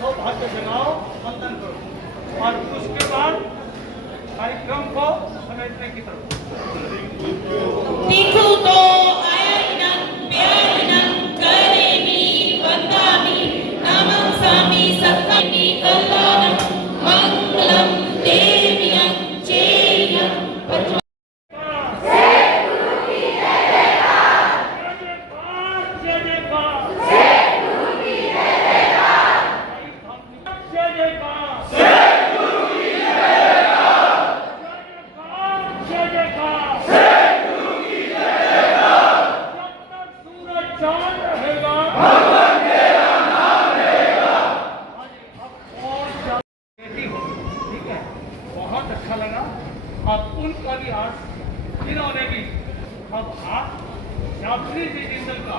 सौभाग्य जगाओ, वंदन करो और उसके बाद कार्यक्रम को समेटने की तरफ देखो तो आयनन प्यारनन करेमी वंदामि नमः सामी सत्तामि कल्याणं मंगलम देव्यं चेयं पद्म बहुत अच्छा लगा और उनका भी आज इन्होंने भी अब आज शास्त्री जी जिंदल का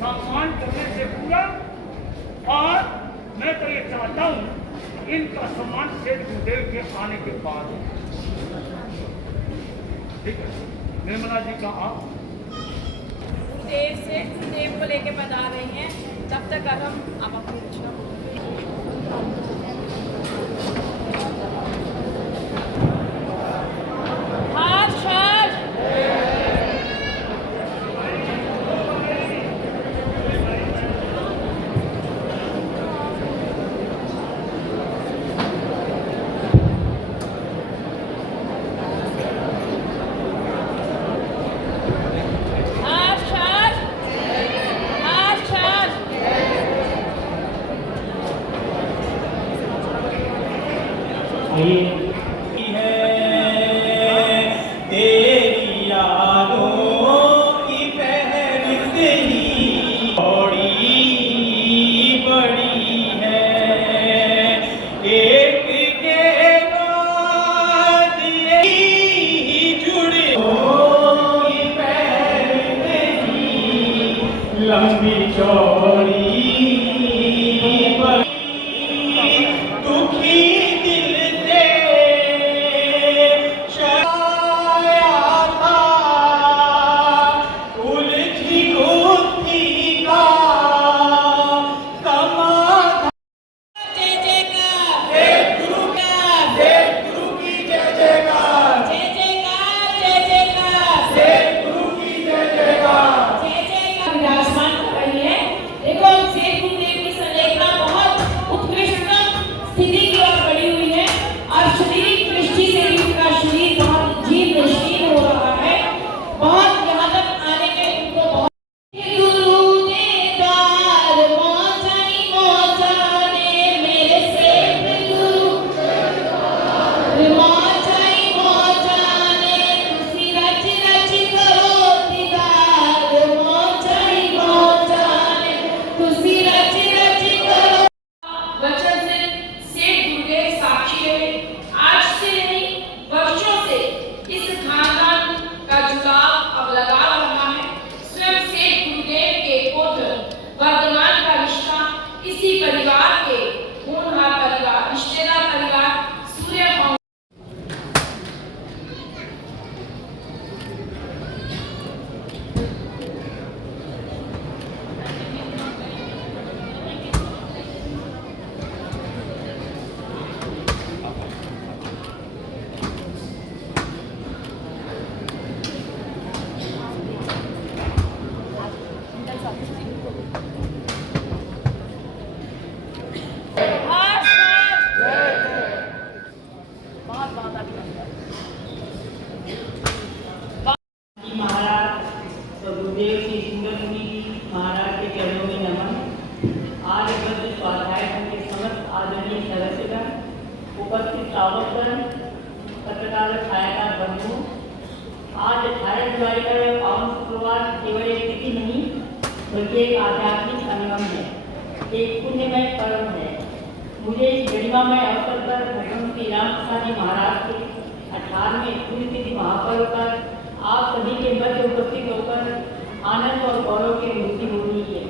सम्मान करने से पूरा और मैं तो ये चाहता हूँ इनका सम्मान शेठ गुरुदेव के आने के बाद, ठीक है। निर्मला जी का आप देव से देव को लेके बता रही हैं, तब तक अब हम आप अपनी रचना लंबी चौड़ी दुखी दिल से शराया था उलझी गुत्थी का समाधान। जय जयकार जय गुरु की जय जयकार, जय जयकार जय जयकार जय गुरु की जय जयकार। जय जयकार विराजमान कर रही है। देखो शेख गुरुदेव की संलेखना बहुत उत्कृष्टतम स्थिति की ओर बढ़ी हुई है और शारीरिक दृष्टि से भी उनका शरीर बहुत जीर्ण शीर्ण हो रहा है। बहुत यहाँ तक आने में उनको बहुत गुरु ने द्वार मोचाने मेरे शेख गुरु मोचाने तुसी रच रच करो दीदार मोचाने तुसी रच रच करो। वचन से शेख गुरुदेव साक्षी रहे, आज से नहीं वर्षों से इस खानदान का जुड़ाव अब लगा रहा है। स्वयं शेख गुरुदेव के पुत्र वर्धमान का रिश्ता इसी परिवार के होनहार परिवार रिश्तेदार परिवार सूर्य महाराज गुरुदेव श्री सुंदरमुनि महाराज के चरणों में नमन। आज बद्ध स्वाध्याय के समस्त आदरणीय सदस्यगण, उपस्थित श्रावकगण, पत्रकार छायाकार बंधु, आज 18 जुलाई का यह पावन शुक्रवार केवल एक तिथि नहीं बल्कि एक आध्यात्मिक संगम है, एक पुण्यमय पर्व है। मुझे इस गरिमामय अवसर पर भगवान श्री राम प्रसाद जी महाराज के 18वें पुण्यतिथि महापर्व पर आप सभी के मध्य उपस्थित होकर आनंद और गौरव की अनुभूति हो रही है।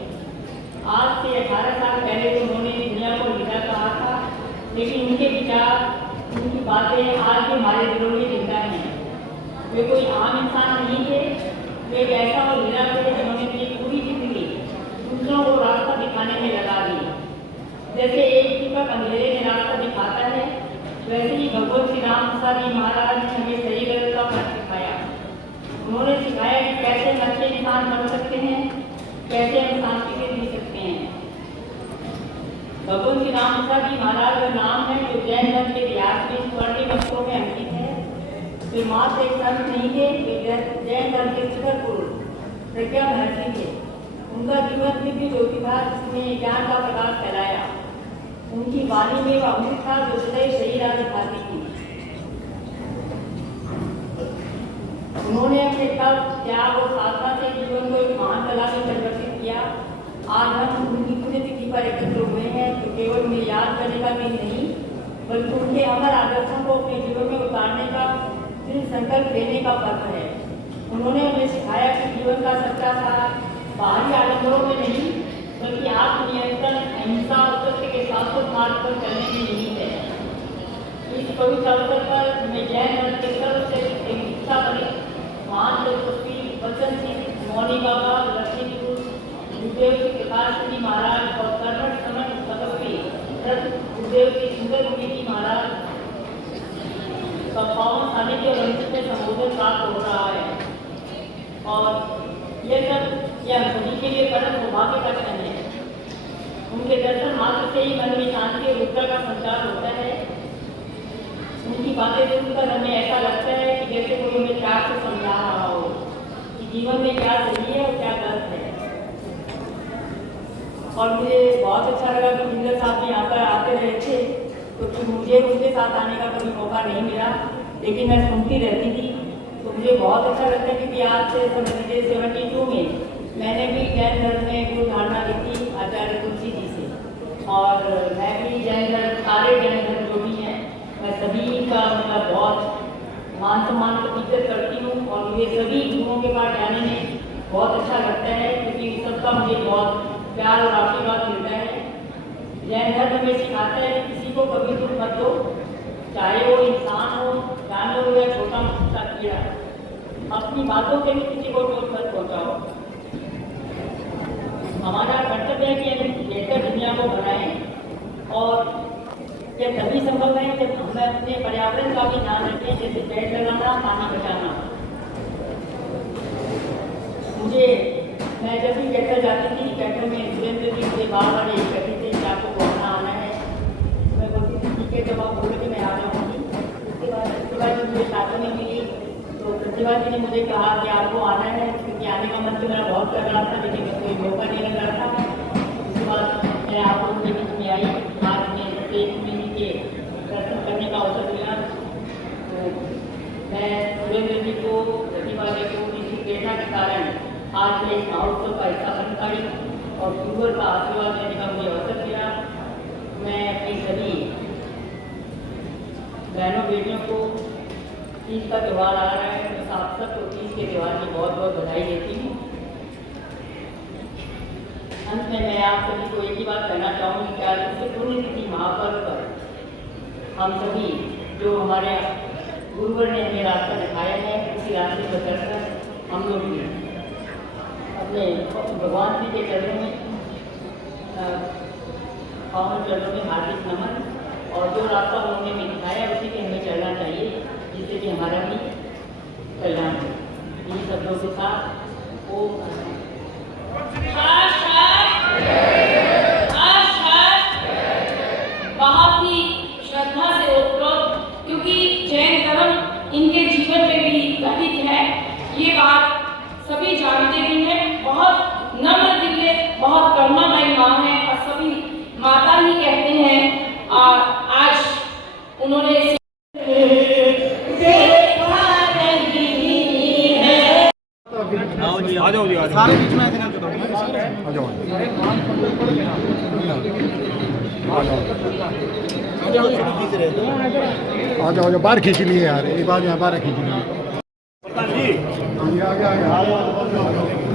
आज से 18 साल पहले तो उन्होंने दुनिया को विदा कहा था, लेकिन उनके विचार उनकी बातें आज भी हमारे दिलों में जिंदा हैं। वे कोई आम इंसान नहीं थे, वे एक ऐसा और हीरा थे जिन्होंने अपनी पूरी जिंदगी दूसरों को रास्ता दिखाने में लगा दी। जैसे एक दीपक अंधेरे में रास्ता दिखाता है, वैसे ही भगवान श्री राम प्रसाद जी महाराज ने हमें सही गलत का फर्क सिखाया। उन्होंने सिखाया कि कैसे हम अच्छे इंसान बन सकते हैं, कैसे हम शांति से जी सकते हैं। भगवान श्री राम प्रसाद जी महाराज का नाम है जो जैन धर्म के इतिहास में स्वर्णिम अक्षरों में अंकित है। वे मात्र एक संत नहीं थे, वे जैन धर्म के शिखर पुरुष प्रज्ञा महर्षि थे। उनका जीवन दिव्य ज्योति था जिसने ज्ञान का प्रकाश फैलाया। उनकी वाणी में वह अमृत था जो सदैव सही राह दिखाती थी। उन्होंने अपने तप, त्याग और साधना से जीवन को एक महान कला में परिवर्तित किया। आज हम उनकी पुण्यतिथि पर एकत्र हुए हैं तो केवल उन्हें याद करने का दिन नहीं, बल्कि उनके अमर आदर्शों को अपने जीवन में उतारने का दृढ़ संकल्प लेने का पर्व है। उन्होंने हमें सिखाया कि जीवन का सच्चा सार बाहरी आडंबरों में नहीं, बल्कि आत्मनियंत्रण, अहिंसा और सत्य के शाश्वत मार्ग पर चलने में निहित है। इस पवित्र अवसर पर हमें जैन धर्म के सर्वश्रेष्ठ एक शिक्षा बने महान तपस्वी वचन सिंह, मौनी बाबा, लक्ष्मीपुर, गुरुदेव श्री प्रकाश जी महाराज और कर्मठ समन तपस्वी गुरुदेव श्री सुंदर मुनि जी महाराज का पावन सानिध्य और अंकित में संबोधन प्राप्त हो रहा है। और ये सब यह सभी के लिए परम सौभाग्य का क्षण है। उनके दर्शन मात्र से ही मन में शांति और ऊर्जा का संचार होता है। उनकी बातें सुनकर हमें ऐसा लगता है कि जैसे कोई हमें प्यार से समझा रहा हो कि जीवन में क्या सही है और क्या गलत है। और मुझे बहुत अच्छा लगा कि जिंदर साहब भी यहाँ पर आते रहे थे, क्योंकि मुझे उनके साथ आने का कभी मौका नहीं मिला, लेकिन मैं सुनती रहती थी तो मुझे बहुत अच्छा लगता है। क्योंकि आज से समझ लीजिए 72 में मैंने भी जैन धर्म में गुरु धारणा ली थी आचार्य तुलसी जी से। और मैं भी जैन धर्म, सारे जैन धर्म जो भी हैं, मैं सभी का मतलब बहुत मान सम्मान को इज्जत करती हूँ। और मुझे सभी गुरुओं के पास जाने में बहुत अच्छा लगता है, क्योंकि सबका मुझे बहुत प्यार और आशीर्वाद मिलता है। जैन धर्म हमें सिखाता है कि किसी को कभी दुख मत दो, चाहे वो इंसान हो, जानवर हो या छोटा मोटा कीड़ा। अपनी बातों से भी किसी को चोट मत पहुँचाओ। हमारा कर्तव्य है कि हम बेहतर दुनिया को बनाएं। और यह तभी संभव है जब हम अपने पर्यावरण का भी ध्यान रखें, जैसे पेड़ लगाना, पानी बचाना। मैं जब भी कैथल जाती थी, कैथल में सुरेंद्र जी मुझे बार बार यही कहते थे कि आपको पढ़ना आना है। मैं बोलती थी ठीक है, जब आप बोले कि मैं आ जाऊँगी। उसके बाद प्रतिभा जी मुझे साथ में मिली तो प्रतिभा जी ने मुझे कहा कि आपको आना है, क्योंकि आने का मन तो मेरा बहुत कर रहा था, लेकिन कोई मौका नहीं लग रहा था। उसके बाद मैं आप लोगों के बीच में आई। आज मैं एक महीने के दर्शन करने का अवसर मिला। तो मैं सुरेंद्र जी को, प्रतिभा जी को इसी प्रेरणा के कारण आज मैं इस महोत्सव का हिस्सा बन पाई और गुरुवर का आशीर्वाद लेने का मुझे अवसर मिला। मैं अपनी सभी बहनों बेटियों को तीज का त्यौहार आ रहा है, मैं आप सबको तीज के त्यौहार की बहुत बहुत बधाई देती हूँ। अंत में मैं आप सभी को एक ही बात कहना चाहूँगी कि आज इस पुण्यतिथि महापर्व पर हम सभी जो हमारे गुरुवर ने हमें रास्ता दिखाया है, उसी रास्ते पर चलकर हम लोग भी अपने भगवान जी के चरणों में, पावन चरणों में हार्दिक नमन। और जो रास्ता उन्होंने भी दिखाया उसी पे हमें चलना चाहिए, जिससे कि हमारा भी कल्याण हो। इन शब्दों के साथ ओम बहुत ही श्रद्धा से ओतप्रोत, क्योंकि जैन धर्म इनके जीवन में भी घटित है, ये बात सभी जानते भी हैं। बहुत नम्र दिल में, बहुत करुणामयी माँ है और सभी माता ही कहते हैं। और आज उन्होंने आ जाओ जी, सारे बीच में आ जाओ, आ जाओ बाहर खींच लिए यार, एक बार यहाँ बाहर खींच लिए।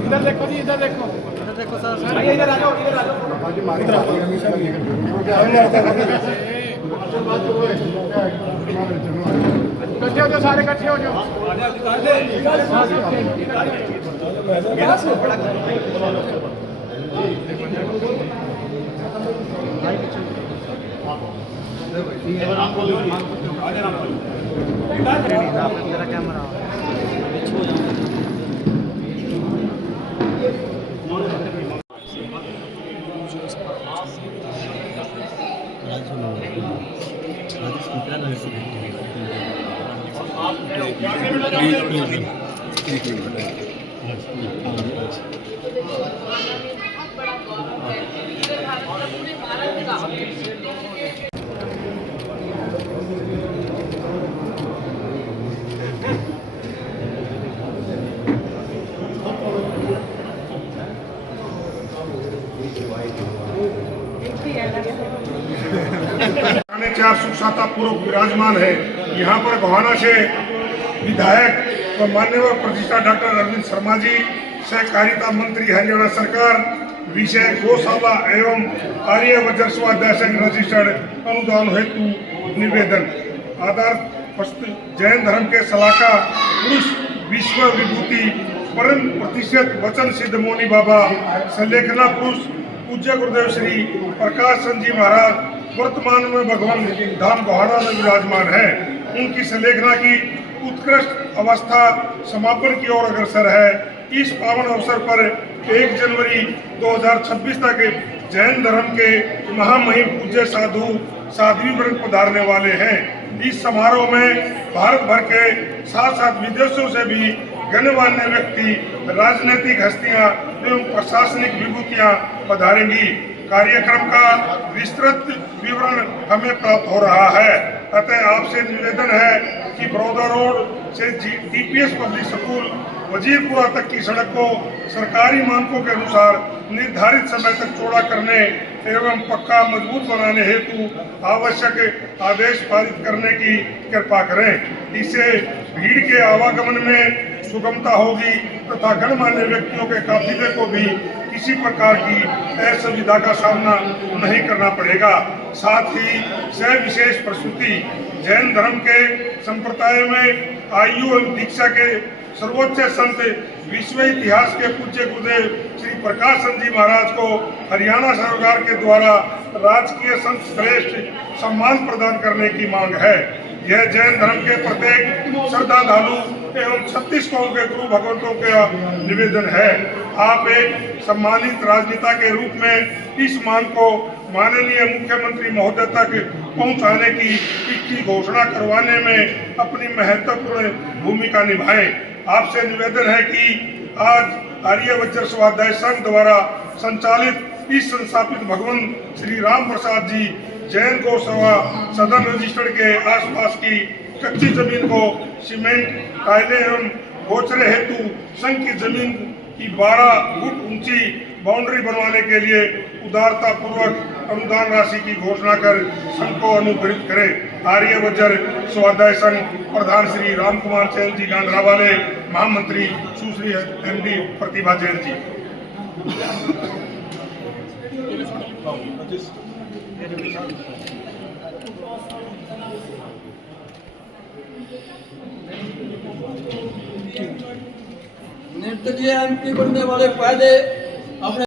इधर देखो जी, इधर देखो, इधर देखो सर, इधर आ जाओ, इधर आ जाओ। इकट्ठे हो जाओ, सारे इकट्ठे हो जाओ। थाने 4 सुख साता पूर्व विराजमान है। यहाँ पर गोहाना से विधायक व माननीय प्रतिष्ठा डॉक्टर अरविंद शर्मा जी, सहकारिता मंत्री हरियाणा सरकार, विषय गौशाला एवं आर्य वज्र स्वाध्याय संघ रजिस्टर्ड अनुदान हेतु निवेदन। आधार जैन धर्म के सलाहकार पुरुष विश्व विभूति परम प्रतिष्ठित वचन सिद्ध मौनी बाबा संलेखना पुरुष पूज्य गुरुदेव श्री प्रकाश चंद जी महाराज वर्तमान में भगवान धाम गोहाना में विराजमान है। उनकी संलेखना की उत्कृष्ट अवस्था समापन की ओर अग्रसर है। इस पावन अवसर पर 1 जनवरी 2026 तक जैन धर्म के महामहिम पूज्य साधु साध्वी वर्ग पधारने वाले हैं। इस समारोह में भारत भर के साथ साथ विदेशों से भी गणमान्य व्यक्ति, राजनीतिक हस्तियां एवं प्रशासनिक विभूतियां पधारेंगी। कार्यक्रम का विस्तृत विवरण हमें प्राप्त हो रहा है। अतः आपसे निवेदन है कि बड़ौदा रोड से टीपीएस पब्लिक स्कूल वजीरपुरा तक की सड़क को सरकारी मानकों के अनुसार निर्धारित समय तक चौड़ा करने एवं पक्का मजबूत बनाने हेतु आवश्यक आदेश पारित करने की कृपा करें। इससे भीड़ के आवागमन में सुगमता होगी तथा गणमान्य व्यक्तियों के काफिले को भी किसी प्रकार की असुविधा का सामना नहीं करना पड़ेगा। साथ ही सविशेष प्रस्तुति जैन धर्म के संप्रदाय में आयु एवं दीक्षा के सर्वोच्च संत विश्व इतिहास के पूज्य गुरुदेव श्री प्रकाश चंद जी महाराज को हरियाणा सरकार के द्वारा राजकीय संत श्रेष्ठ सम्मान प्रदान करने की मांग है। यह जैन धर्म के प्रत्येक श्रद्धालु एवं 36 कौम के गुरु भगवंतों का निवेदन है। आप एक सम्मानित राजनेता के रूप में इस मांग को माननीय मुख्यमंत्री महोदय तक पहुंचाने की इसकी घोषणा करवाने में अपनी महत्वपूर्ण भूमिका निभाएं। आपसे निवेदन है कि आज आर्य वज्र स्वाध्याय संघ द्वारा संचालित इस संस्थापित भगवान श्री राम प्रसाद जी जैन गौसभा सदन रजिस्टर्ड के आसपास की कच्ची जमीन को सीमेंट, टाइलें एवं गोचरे हेतु संघ की जमीन की 12 फुट ऊंची बाउंड्री बनवाने के लिए उदारता पूर्वक अनुदान राशि की घोषणा कर संघ को अनुग्रहित करें। आर्य वज्र स्वाध्याय संघ प्रधान श्री राम कुमार चैन जी गांधरावाले, महामंत्री सुश्री एमडी प्रतिभा जैन जी। निर्दलीय एमपी बनने वाले फायदे अपने